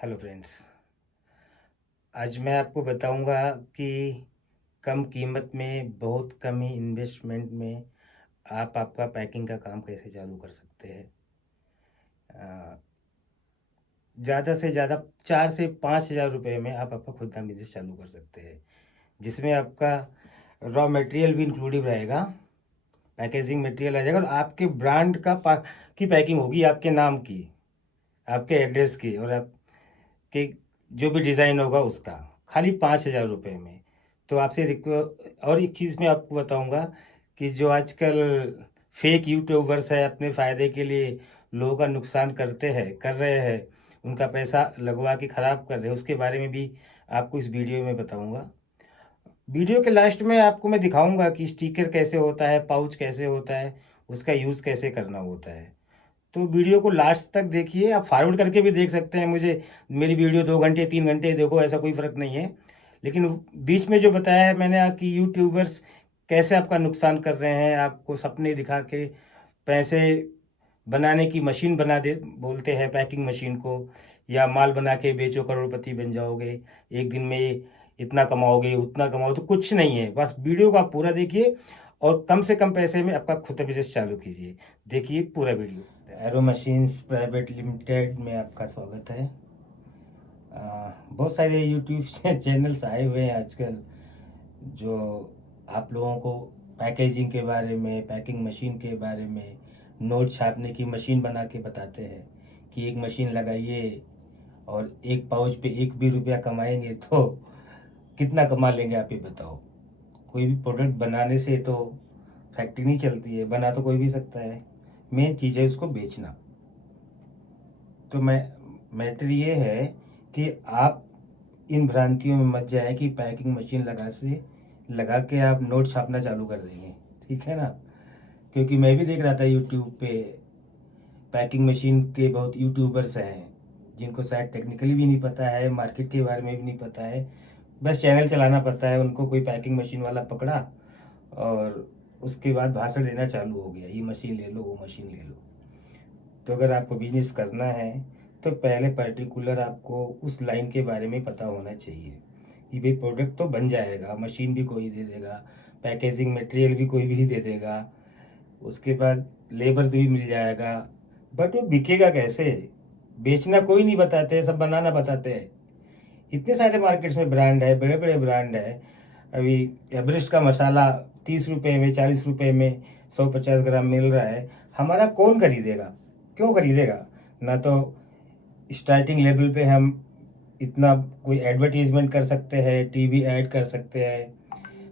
Hello friends. आज मैं आपको बताऊंगा कि कम कीमत में बहुत कम ही इन्वेस्टमेंट में आप आपका पैकिंग का काम कैसे चालू कर सकते हैं। ज़्यादा से ज़्यादा 4 से 5 हज़ार रुपये में आप आपका खुद का बिजनेस चालू कर सकते हैं, जिसमें आपका रॉ मटेरियल भी इंक्लूडिव रहेगा, पैकेजिंग मटेरियल आ जाएगा और आपके ब्रांड की पैकिंग होगी, आपके नाम की, आपके एड्रेस की और आपके जो भी डिज़ाइन होगा उसका, खाली 5 हज़ार रुपये में। तो आपसे और एक चीज़ मैं आपको बताऊंगा कि जो आजकल फेक यूट्यूबर्स है, अपने फ़ायदे के लिए लोगों का नुकसान कर रहे हैं, उनका पैसा लगवा के ख़राब कर रहे हैं, उसके बारे में भी आपको इस वीडियो में बताऊंगा। वीडियो के लास्ट में आपको मैं दिखाऊंगा कि स्टिकर कैसे होता है, पाउच कैसे होता है, उसका यूज़ कैसे करना होता है। तो वीडियो को लास्ट तक देखिए। आप फॉरवर्ड करके भी देख सकते हैं, मुझे मेरी वीडियो 2 घंटे 3 घंटे देखो, ऐसा कोई फ़र्क नहीं है। लेकिन बीच में जो बताया है मैंने, आपकी यूट्यूबर्स कैसे आपका नुकसान कर रहे हैं, आपको सपने दिखा के पैसे बनाने की मशीन बना दे बोलते हैं, पैकिंग मशीन को, या माल बना के बेचो करोड़पति बन जाओगे, एक दिन में इतना कमाओगे उतना कमाओ, तो कुछ नहीं है। बस वीडियो को आप पूरा देखिए और कम से कम पैसे में आपका खुद का बिजनेस चालू कीजिए। देखिए पूरा video. Arrow machines private limited में आपका स्वागत है। बहुत सारे यूट्यूब चैनल्स आए हुए हैं आजकल, जो आप लोगों को पैकेजिंग के बारे में, पैकिंग मशीन के बारे में, नोट छापने की मशीन बना के बताते हैं कि एक मशीन लगाइए और एक पाउच पे एक भी रुपया कमाएंगे तो कितना कमा लेंगे, आप ही बताओ। कोई भी प्रोडक्ट बनाने से तो फैक्ट्री नहीं चलती है, बना तो कोई भी सकता है, मेन चीज़ है उसको बेचना। तो मैटर ये है कि आप इन भ्रांतियों में मत जाए कि पैकिंग मशीन लगा के आप नोट छापना चालू कर देंगे, ठीक है ना। क्योंकि मैं भी देख रहा था यूट्यूब पे, पैकिंग मशीन के बहुत यूट्यूबर्स हैं जिनको शायद टेक्निकली भी नहीं पता है, मार्केट के बारे में भी नहीं पता है, बस चैनल चलाना पड़ता है उनको। कोई पैकिंग मशीन वाला पकड़ा और उसके बाद भाषण देना चालू हो गया, ये मशीन ले लो वो मशीन ले लो। तो अगर आपको बिजनेस करना है तो पहले पर्टिकुलर आपको उस लाइन के बारे में पता होना चाहिए कि भाई प्रोडक्ट तो बन जाएगा, मशीन भी कोई दे देगा, पैकेजिंग मटेरियल भी कोई भी दे देगा, उसके बाद लेबर भी मिल जाएगा, बट वो बिकेगा कैसे, बेचना कोई नहीं बताते, सब बनाना बताते हैं। इतने सारे मार्केट्स में ब्रांड है, बड़े बड़े ब्रांड है। अभी एवरेस्ट का मसाला 30 रुपये में, 40 रुपये में 150 ग्राम मिल रहा है। हमारा कौन खरीदेगा, क्यों खरीदेगा? ना तो स्टार्टिंग लेवल पे हम इतना कोई एडवर्टीजमेंट कर सकते हैं, टीवी ऐड कर सकते हैं,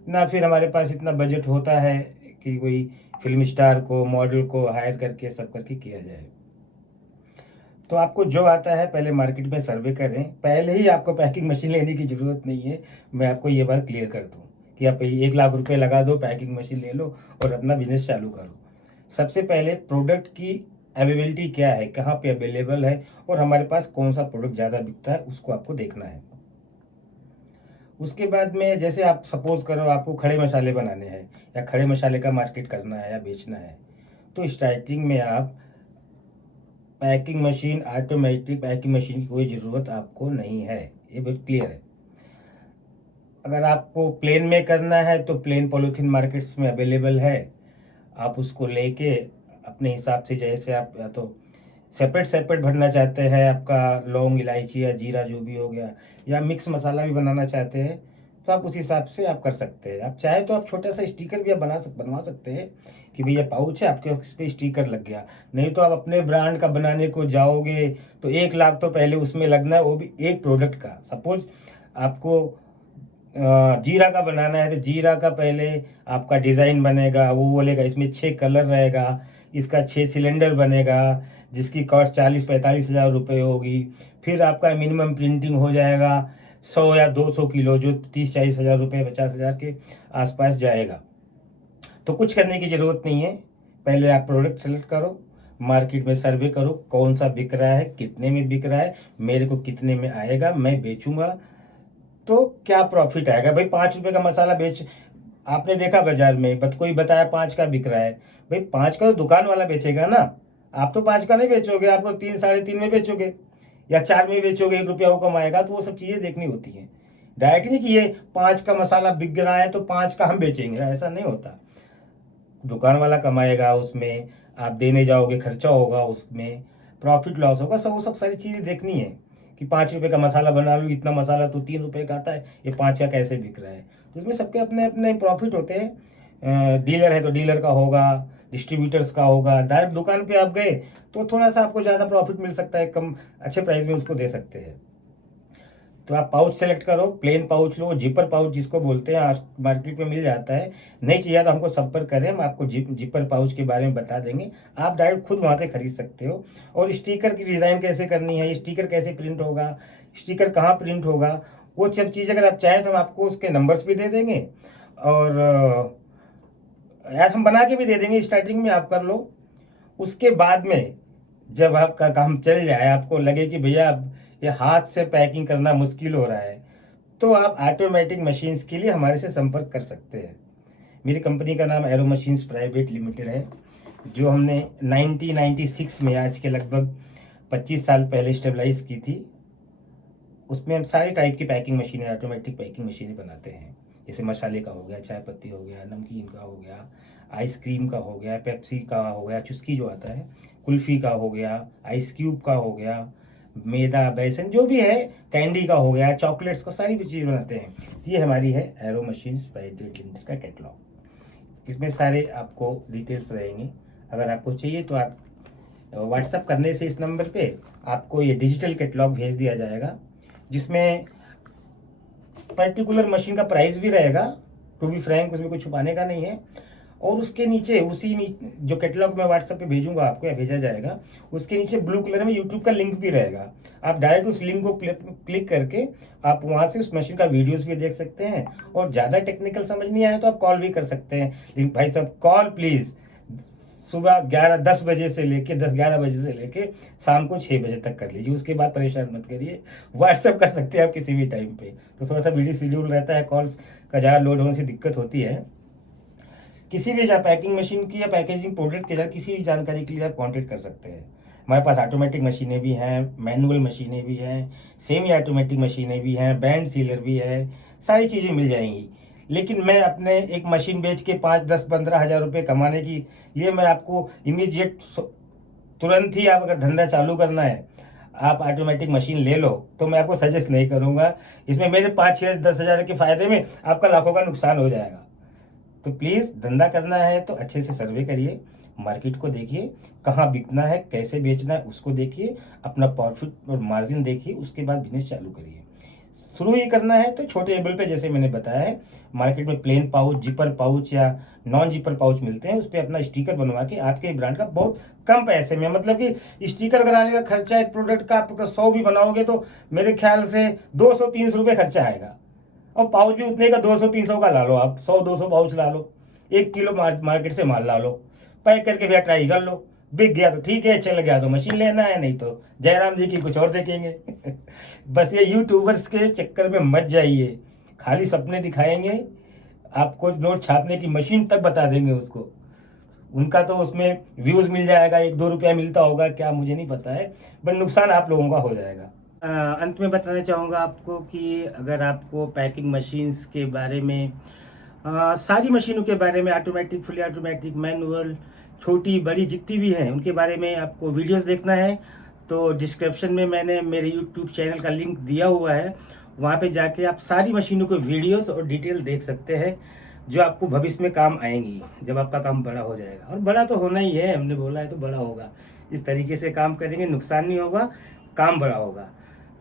ना फिर हमारे पास इतना बजट होता है कि कोई फिल्म स्टार को, मॉडल को हायर करके सब करके किया जाए। तो आपको जो आता है पहले मार्केट में सर्वे करें, पहले ही आपको पैकिंग मशीन लेने की ज़रूरत नहीं है। मैं आपको ये बात क्लियर कर दूं कि आप 1 लाख रुपए लगा दो, पैकिंग मशीन ले लो और अपना बिजनेस चालू करो। सबसे पहले प्रोडक्ट की अवेलेबिलिटी क्या है, कहाँ पे अवेलेबल है और हमारे पास कौन सा प्रोडक्ट ज़्यादा बिकता है, उसको आपको देखना है। उसके बाद में जैसे आप सपोज करो आपको खड़े मसाले बनाने हैं या खड़े मसाले का मार्केट करना है या बेचना है, तो स्टार्टिंग में आप packing machine, automatic packing machine की कोई ज़रूरत आपको नहीं है, ये बहुत क्लियर है। अगर आपको प्लेन में करना है तो प्लेन पॉलीथीन मार्केट्स में अवेलेबल है, आप उसको लेके अपने हिसाब से, जैसे आप या तो सेपरेट सेपरेट भरना चाहते हैं, आपका लौंग इलायची या जीरा जो भी हो गया, या मिक्स मसाला भी बनाना चाहते हैं, तो आप उस हिसाब से आप कर सकते हैं। आप चाहे तो आप छोटा सा स्टिकर भी आप बनवा सकते हैं कि भैया पाउच है आपके, उस पर स्टिकर लग गया। नहीं तो आप अपने ब्रांड का बनाने को जाओगे तो 1 लाख तो पहले उसमें लगना है, वो भी एक प्रोडक्ट का। सपोज आपको जीरा का बनाना है तो जीरा का पहले आपका डिज़ाइन बनेगा, वो बोलेगा इसमें 6 कलर रहेगा, इसका 6 सिलेंडर बनेगा, जिसकी कॉस्ट 40-45 हज़ार रुपये होगी। फिर आपका मिनिमम प्रिंटिंग हो जाएगा 100 या 200 किलो, जो 30-40 हज़ार रुपये, 50 हज़ार के आसपास जाएगा। तो कुछ करने की ज़रूरत नहीं है, पहले आप प्रोडक्ट सेलेक्ट करो, मार्केट में सर्वे करो कौन सा बिक रहा है, कितने में बिक रहा है, मेरे को कितने में आएगा, मैं बेचूंगा तो क्या प्रॉफिट आएगा। भाई 5 रुपये का मसाला बेच, आपने देखा बाजार में कोई बताया 5 का बिक रहा है, भाई 5 का तो दुकान वाला बेचेगा ना, आप तो 5 का नहीं बेचोगे, आपको 3-3.5 में बेचोगे। या 4 में बेचोगे 1 रुपया वो कमाएगा, तो वो सब चीज़ें देखनी होती हैं। डायरेक्ट नहीं कि ये 5 का मसाला बिक रहा है तो 5 का हम बेचेंगे, ऐसा नहीं होता। दुकान वाला कमाएगा उसमें, आप देने जाओगे खर्चा होगा, उसमें प्रॉफिट लॉस होगा, सब वो सब सारी चीज़ें देखनी है कि 5 रुपये का मसाला बना लूँ, इतना मसाला तो 3 रुपये का आता है, ये 5 का कैसे बिक रहा है। तो इसमें सबके अपने अपने प्रॉफिट होते हैं। डीलर है तो डीलर का होगा, डिस्ट्रीब्यूटर्स का होगा। डायरेक्ट दुकान पे आप गए तो थोड़ा सा आपको ज़्यादा प्रॉफिट मिल सकता है, कम अच्छे प्राइस में उसको दे सकते हैं। तो आप पाउच सेलेक्ट करो, प्लेन पाउच लो, जिपर पाउच जिसको बोलते हैं, आज मार्केट में मिल जाता है। नहीं चाहिए तो हमको संपर्क करें, हम आपको जिपर पाउच के बारे में बता देंगे, आप डायरेक्ट खुद वहाँ से खरीद सकते हो। और स्टिकर की डिज़ाइन कैसे करनी है, स्टिकर कैसे प्रिंट होगा, स्टिकर कहाँ प्रिंट होगा, वो सब चीज़ अगर आप चाहें तो हम आपको उसके नंबर्स भी दे देंगे, और ऐप हम बना के भी दे देंगे। स्टार्टिंग में आप कर लो, उसके बाद में जब आपका काम चल जाए, आपको लगे कि भैया अब ये हाथ से पैकिंग करना मुश्किल हो रहा है, तो आप ऑटोमेटिक मशीन्स के लिए हमारे से संपर्क कर सकते हैं। मेरी कंपनी का नाम एरो मशीन्स प्राइवेट लिमिटेड है, जो हमने 1996 में, आज के लगभग 25 साल पहले स्टेबलाइज की थी। उसमें हम सारी टाइप की पैकिंग मशीनें, ऑटोमेटिक पैकिंग मशीनें बनाते हैं। जैसे मसाले का हो गया, चाय पत्ती हो गया, नमकीन का हो गया, आइसक्रीम का हो गया, पेप्सी का हो गया, चुस्की जो आता है, कुल्फ़ी का हो गया, आइस क्यूब का हो गया, मैदा बेसन जो भी है, कैंडी का हो गया, चॉकलेट्स का, सारी भी चीज़ बनाते हैं। ये हमारी है एरो मशीन्स प्राइवेट लिमिटेड का कैटलॉग। इसमें सारे आपको डिटेल्स रहेंगे। अगर आपको चाहिए तो आप व्हाट्सअप करने से इस नंबर पे आपको ये डिजिटल कैटलॉग भेज दिया जाएगा, जिसमें पर्टिकुलर मशीन का प्राइस भी रहेगा। टू बी फ्रैंक, उसमें कुछ छुपाने का नहीं है। और उसके नीचे, जो कैटलॉग मैं व्हाट्सएप पे भेजूंगा आपको, या भेजा जाएगा, उसके नीचे ब्लू कलर में यूट्यूब का लिंक भी रहेगा। आप डायरेक्ट उस लिंक को क्लिक करके आप वहाँ से उस मशीन का वीडियोस भी देख सकते हैं। और ज़्यादा टेक्निकल समझ नहीं आया तो आप कॉल भी कर सकते हैं। लेकिन भाई साहब, कॉल प्लीज़ सुबह 10 बजे से लेके 10-11 बजे से लेके शाम को 6 बजे तक कर लीजिए, उसके बाद परेशान मत करिए। व्हाट्सएप कर सकते हैं आप किसी भी टाइम पे। तो थोड़ा सा बिजी शेड्यूल रहता है, कॉल्स का ज़्यादा लोड होने से दिक्कत होती है। किसी भी पैकिंग मशीन की या पैकेजिंग प्रोडक्ट के लिए किसी भी जानकारी के लिए आप कॉन्टेक्ट कर सकते हैं। हमारे पास ऑटोमेटिक मशीनें भी हैं, मैनुअल मशीनें भी हैं, सेमी ऑटोमेटिक मशीनें भी हैं, बैंड सीलर भी है, सारी चीज़ें मिल जाएंगी। लेकिन मैं अपने एक मशीन बेच के 5-10-15 हज़ार रुपये कमाने की लिए मैं आपको इमीडिएट, तुरंत ही आप अगर धंधा चालू करना है, आप ऑटोमेटिक मशीन ले लो, तो मैं आपको सजेस्ट नहीं करूँगा। इसमें मेरे 5-6-10 हज़ार के फ़ायदे में आपका लाखों का नुकसान हो जाएगा। तो प्लीज़, धंधा करना है तो अच्छे से सर्वे करिए, मार्केट को देखिए, कहाँ बिकना है, कैसे बेचना है उसको देखिए, अपना प्रॉफिट और मार्जिन देखिए, उसके बाद बिजनेस चालू करिए। शुरू ही करना है तो छोटे लेवल पे, जैसे मैंने बताया है, मार्केट में प्लेन पाउच, जिपर पाउच या नॉन जिपर पाउच मिलते हैं, उस पर अपना स्टिकर बनवा के आपके ब्रांड का बहुत कम पैसे में, मतलब कि स्टिकर बनाने का खर्चा एक प्रोडक्ट का आप 100 भी बनाओगे तो मेरे ख्याल से 200-300 रुपये खर्चा आएगा। और पाउच भी उतने का 200-300 का ला लो, आप 100-200 पाउच ला लो, 1 किलो मार्केट से माल ला लो, पैक करके भैया ट्राई कर लो, बिक गया तो ठीक है, चल गया तो मशीन लेना है, नहीं तो जयराम जी की कुछ और देखेंगे। बस ये यूट्यूबर्स के चक्कर में मत जाइए, खाली सपने दिखाएंगे, आपको नोट छापने की मशीन तक बता देंगे उसको। उनका तो उसमें व्यूज़ मिल जाएगा, 1-2 रुपया मिलता होगा क्या, मुझे नहीं पता है, बट नुकसान आप लोगों का हो जाएगा। अंत में बताना चाहूँगा आपको कि अगर आपको पैकिंग मशीन्स के बारे में, सारी मशीनों के बारे में, ऑटोमेटिक, फुली ऑटोमेटिक, मैनुअल, छोटी बड़ी जितनी भी हैं, उनके बारे में आपको वीडियोस देखना है, तो डिस्क्रिप्शन में मैंने मेरे यूट्यूब चैनल का लिंक दिया हुआ है, वहाँ पे जाके आप सारी मशीनों को वीडियोस और डिटेल देख सकते हैं, जो आपको भविष्य में काम आएंगी जब आपका काम बड़ा हो जाएगा। और बड़ा तो होना ही है, हमने बोला है तो बड़ा होगा। इस तरीके से काम करेंगे, नुकसान नहीं होगा, काम बड़ा होगा।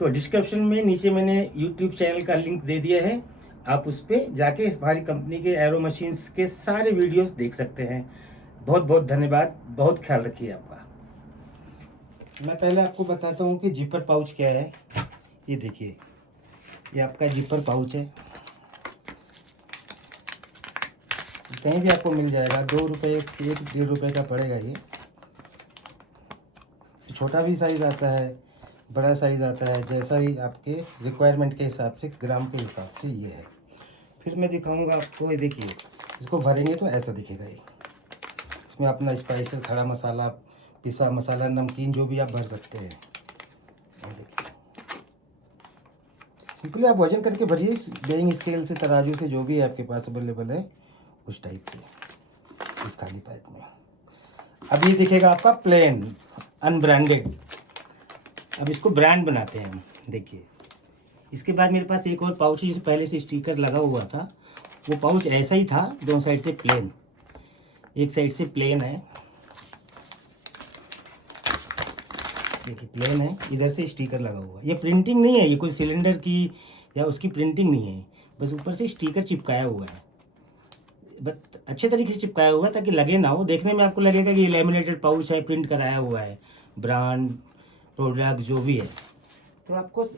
तो डिस्क्रिप्शन में नीचे मैंने यूट्यूब चैनल का लिंक दे दिया है, आप उस पर जाके हमारी कंपनी के एरो मशीन्स के सारे वीडियोस देख सकते हैं। बहुत बहुत धन्यवाद, बहुत ख्याल रखिए आपका। मैं पहले आपको बताता हूँ कि जिपर पाउच क्या है। ये देखिए, ये आपका जिपर पाउच है, कहीं भी आपको मिल जाएगा, 2 रुपये, 1-1.5 रुपये का पड़ेगा। ये छोटा भी साइज़ आता है, बड़ा साइज़ आता है, जैसा भी आपके रिक्वायरमेंट के हिसाब से, ग्राम के हिसाब से ये है। फिर मैं दिखाऊंगा आपको, ये देखिए, इसको भरेंगे तो ऐसा दिखेगा ये। इसमें अपना स्पाइसेस, खड़ा मसाला, पिसा मसाला, नमकीन, जो भी आप भर सकते हैं। ये देखिए, सिंपली आप वजन करके भरिए, वेइंग स्केल से, तराजू से, जो भी आपके पास अवेलेबल है उस टाइप से, इस खाली पैक में। अब ये दिखेगा आपका प्लेन अनब्रांडेड। अब इसको ब्रांड बनाते हैं हम, देखिए। इसके बाद मेरे पास एक और पाउच है जिस पहले से स्टिकर लगा हुआ था, वो पाउच ऐसा ही था, दोनों साइड से प्लेन, एक साइड से प्लेन है, देखिए प्लेन है, इधर से स्टिकर लगा हुआ है। ये प्रिंटिंग नहीं है, ये कोई सिलेंडर की या उसकी प्रिंटिंग नहीं है, बस ऊपर से स्टिकर चिपकाया हुआ है, बट अच्छे तरीके से चिपकाया हुआ है ताकि लगे ना हो, देखने में आपको लगेगा कि ये लेमिनेटेड पाउच है, प्रिंट कराया हुआ है, ब्रांड, प्रोडक्ट जो भी है। तो आपको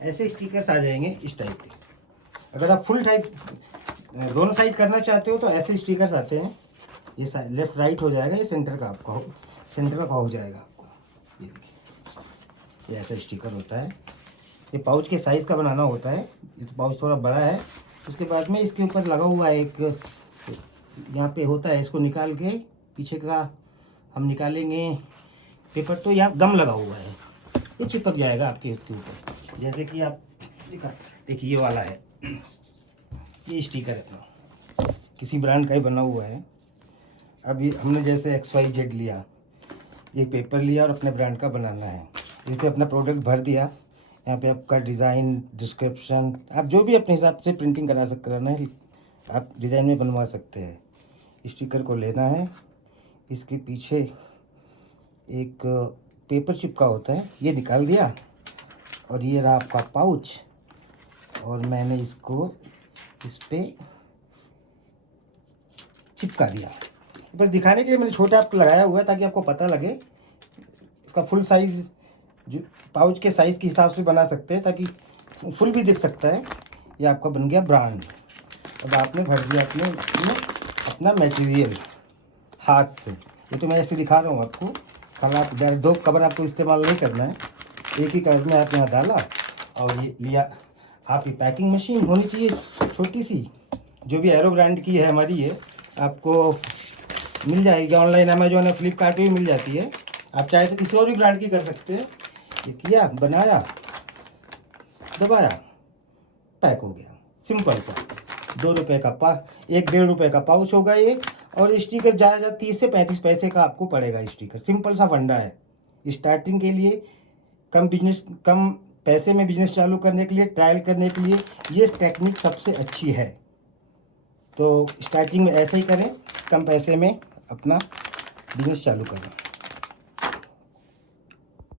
ऐसे स्टिकर्स आ जाएंगे इस टाइप के। अगर आप फुल टाइप दोनों साइड करना चाहते हो तो ऐसे स्टिकर्स आते हैं, ये लेफ्ट राइट हो जाएगा, ये सेंटर का आपका सेंटर का हो जाएगा आपको। ये देखिए, ये ऐसा स्टिकर होता है, ये पाउच के साइज़ का बनाना होता है, ये तो पाउच थोड़ा बड़ा है। उसके बाद में इसके ऊपर लगा हुआ है एक, यहाँ पे होता है, इसको निकाल के पीछे का हम निकालेंगे पेपर, तो यहाँ गम लगा हुआ है, ये चिपक जाएगा आपके इसके ऊपर। जैसे कि आप देखिए ये वाला है, ये स्टिकर है, किसी ब्रांड का ही बना हुआ है। अभी हमने जैसे XYZ लिया, ये पेपर लिया और अपने ब्रांड का बनाना है, इस पर अपना प्रोडक्ट भर दिया, यहाँ पे आपका डिज़ाइन, डिस्क्रिप्शन, आप जो भी अपने हिसाब से प्रिंटिंग कराना है आप डिज़ाइन में बनवा सकते हैं। स्टिकर को लेना है, इसके पीछे एक पेपर चिपका होता है, ये निकाल दिया, और ये रहा आपका पाउच, और मैंने इसको इस पे चिपका दिया। बस दिखाने के लिए मैंने छोटा आपको लगाया हुआ है ताकि आपको पता लगे। इसका फुल साइज़ जो पाउच के साइज़ के हिसाब से बना सकते हैं ताकि फुल भी दिख सकता है। ये आपका बन गया ब्रांड। अब आपने भर दिया अपना मटेरियल हाथ से। ये तो मैं ऐसे दिखा रहा हूँ आपको, कल आप दो कवर आपको इस्तेमाल नहीं करना है, एक ही कवर में आप यहाँ डाला और ये लिया। आपकी पैकिंग मशीन होनी चाहिए छोटी सी, जो भी एरो ब्रांड की है हमारी, ये आपको मिल जाएगी ऑनलाइन, अमेजोन या फ्लिपकार्ट पे भी मिल जाती है। आप चाहे तो किसी और भी ब्रांड की कर सकते हैं। ये किया, बनाया, दबाया, पैक हो गया, सिंपल सा। 2 रुपये का 1-1.5 रुपये का पाउच होगा ये, और स्टिकर ज़्यादा 30 से 35 पैसे का आपको पड़ेगा स्टिकर। सिंपल सा फंडा है स्टार्टिंग के लिए, कम पैसे में बिजनेस चालू करने के लिए, ट्रायल करने के लिए ये टेक्निक सबसे अच्छी है। तो स्टार्टिंग में ऐसे ही करें, कम पैसे में अपना बिजनेस चालू करें।